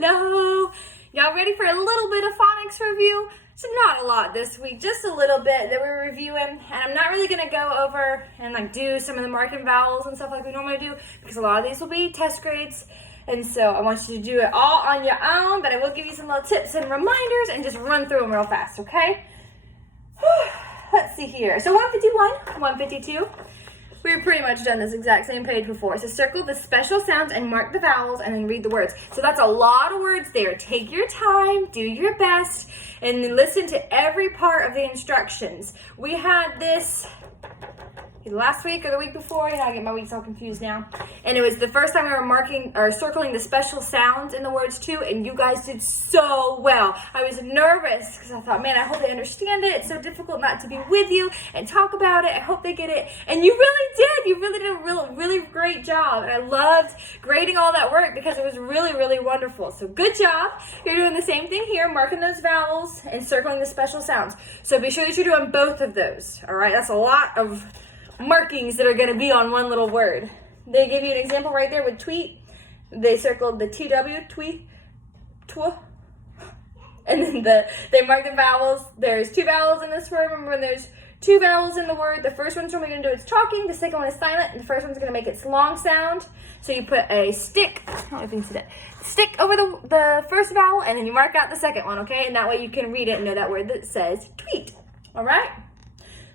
Hello. Y'all ready for a little bit of phonics review? It's not a lot this week, just a little bit that we're reviewing. And I'm not really going to go over and do some of the marking vowels and stuff like we normally do, because a lot of these will be test grades. And so I want you to do it all on your own, but I will give you some little tips and reminders and just run through them real fast, okay? Let's see here. So 151, 152. We've pretty much done this exact same page before. So circle the special sounds and mark the vowels and then read the words. So that's a lot of words there. Take your time, do your best, and then listen to every part of the instructions. We had this last week or the week before, I get my weeks all confused now. And it was the first time we were marking or circling the special sounds in the words too, and you guys did so well. I was nervous because I thought, man, I hope they understand it. It's so difficult not to be with you and talk about it. I hope they get it. And you really did. You really did a really great job. And I loved grading all that work because it was really wonderful. So good job. You're doing the same thing here, marking those vowels and circling the special sounds. So be sure that you're doing both of those. All right, that's a lot of markings that are going to be on one little word. They give you an example right there with tweet. They circled the TW, tweet, tw, and then they mark the vowels. There's two vowels in this word. Remember, when there's two vowels in the word, the first one's only going to do its talking, the second one is silent, and the first one's going to make its long sound. So you put a stick, I don't know if you can see that, stick over the first vowel, and then you mark out the second one, okay? And that way you can read it and know that word that says tweet, all right?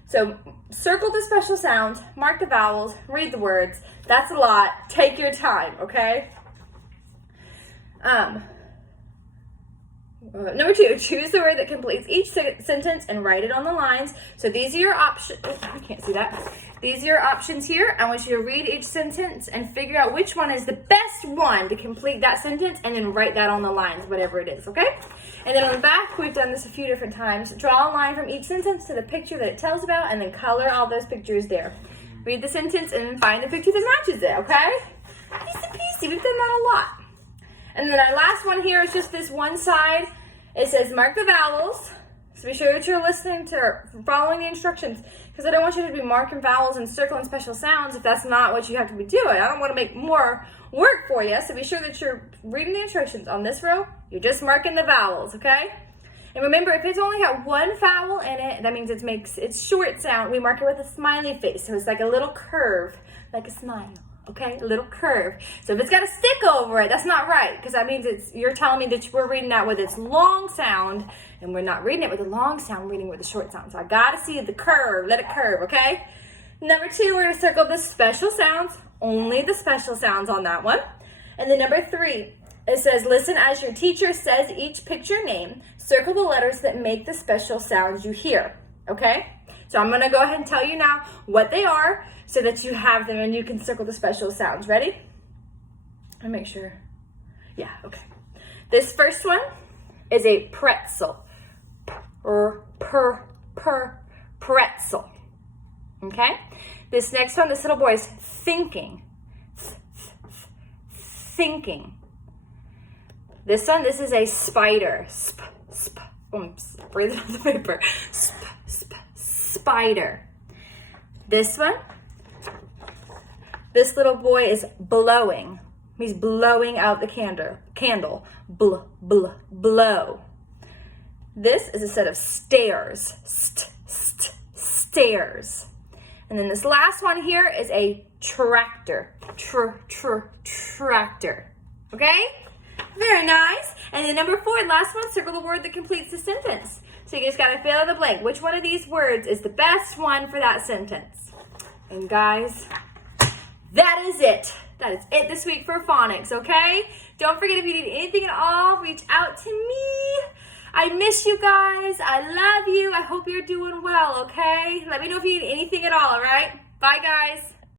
So circle the special sounds, mark the vowels, read the words. That's a lot. Take your time, okay? Number 2, choose the word that completes each sentence and write it on the lines. So these are your options. You can't see that. These are your options here. I want you to read each sentence and figure out which one is the best one to complete that sentence, and then write that on the lines, whatever it is, okay? And then on the back, we've done this a few different times. Draw a line from each sentence to the picture that it tells about, and then color all those pictures there. Read the sentence and then find the picture that matches it, okay? Easy peasy, we've done that a lot. And then our last one here is just this one side. It says mark the vowels. So be sure that you're listening to, following the instructions, because I don't want you to be marking vowels and circling special sounds if that's not what you have to be doing. I don't want to make more work for you, so be sure that you're reading the instructions. On this row, you're just marking the vowels, okay? And remember, if it's only got one vowel in it, that means it makes its short sound. We mark it with a smiley face, so it's like a little curve, like a smile. Okay, a little curve. So if it's got a stick over it, that's not right, because that means you're telling me that we're reading that with its long sound, and we're not reading it with a long sound, we're reading it with a short sound. So I gotta see the curve, let it curve, okay? Number 2, we're gonna circle the special sounds, only the special sounds on that one. And then number 3, it says, listen as your teacher says each picture name. Circle the letters that make the special sounds you hear, okay? So I'm gonna go ahead and tell you now what they are so that you have them and you can circle the special sounds. Ready? I'll make sure. Yeah, okay. This first one is a pretzel. Pretzel. Okay? This next one, this little boy is thinking. Thinking. This one, this is a spider. Breathe it on the paper. Spider. This one, this little boy is blowing. He's blowing out the candle. Blow. This is a set of stairs. Stairs. And then this last one here is a tractor. Tractor. Okay? Very nice. And then number 4, last one, circle the word that completes the sentence. So you just got to fill in the blank. Which one of these words is the best one for that sentence? And guys, that is it. That is it this week for phonics, okay? Don't forget, if you need anything at all, reach out to me. I miss you guys. I love you. I hope you're doing well, okay? Let me know if you need anything at all right? Bye, guys.